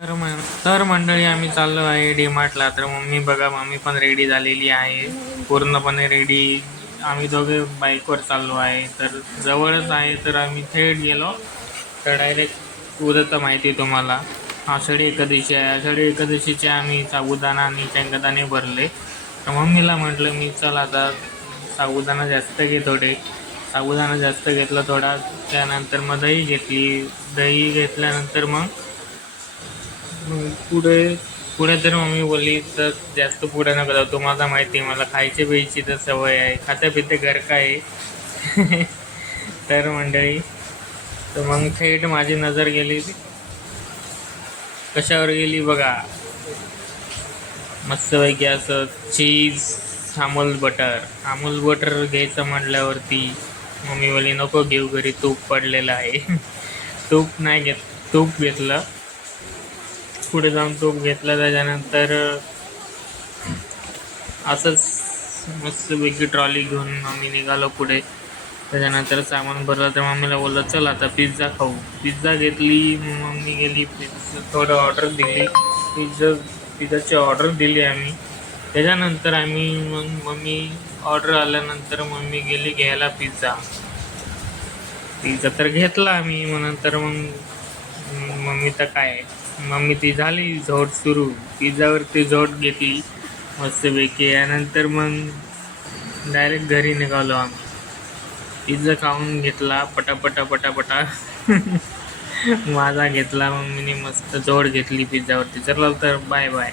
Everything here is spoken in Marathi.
तर मंडळी आम्ही चाललो आहे डीमार्टला. तर मम्मी बघा, मम्मी पण रेडी झालेली आहे, पूर्णपणे रेडी. आम्ही दोघे बाईकवर चाललो आहे. तर जवळच आहे, तर आम्ही थेट गेलो. तर डायरेक्ट उद्या तर माहिती आहे तुम्हाला, आषाढी एकादशी आहे. आषाढी एकादशीचे आम्ही साबुदाणा आणि शेंगदाणे भरले. तर मम्मीला म्हटलं मी चल आता साबुदाणा जास्त घे थोडे. साबुदाणा जास्त घेतला थोडा. त्यानंतर मग दही घेतली. दही घेतल्यानंतर मग पुढे पुढे तर मम्मी बोलली तर जास्त पुढे नका जाऊ, तुम्हाला माहिती आहे मला खायची प्यायची तर सवय आहे, खाता पिते घर का आहे. तर मंडळी, तर मग थेट माझी नजर गेली कशावर गेली बघा, मस्तपैकी असं चीज अमूल बटर घ्यायचं म्हटल्यावरती मम्मी बोलली नको घेऊ, घरी तूप पडलेलं आहे. तूप नाही तूप घेतलं. पुढे जाऊन तूप घेतलं. त्याच्यानंतर असंच मस्तपैकी ट्रॉली घेऊन आम्ही निघालो पुढे. त्याच्यानंतर सामान भरलं. तर मम्मीला बोललं चल आता पिझ्झा खाऊ. पिझ्झा घेतली. मम्मी गेली थोडं ऑर्डर दिली. पिझ्झाची ऑर्डर दिली आम्ही. त्याच्यानंतर आम्ही मग मम्मी ऑर्डर आल्यानंतर मम्मी गेली घ्यायला पिझ्झा तर घेतला आम्ही. मग नंतर मग मम्मी तर काय, मम्मी ती झाली झोट सुरू, पिझ्झावरती झोट घेतली मस्तपैकी. यानंतर मग डायरेक्ट घरी निघालो आम्ही. पिझ्झा खाऊन घेतला पटापटा. माझा घेतला, मम्मीने मस्त जोड घेतली पिझ्झावरती. चला तर बाय बाय.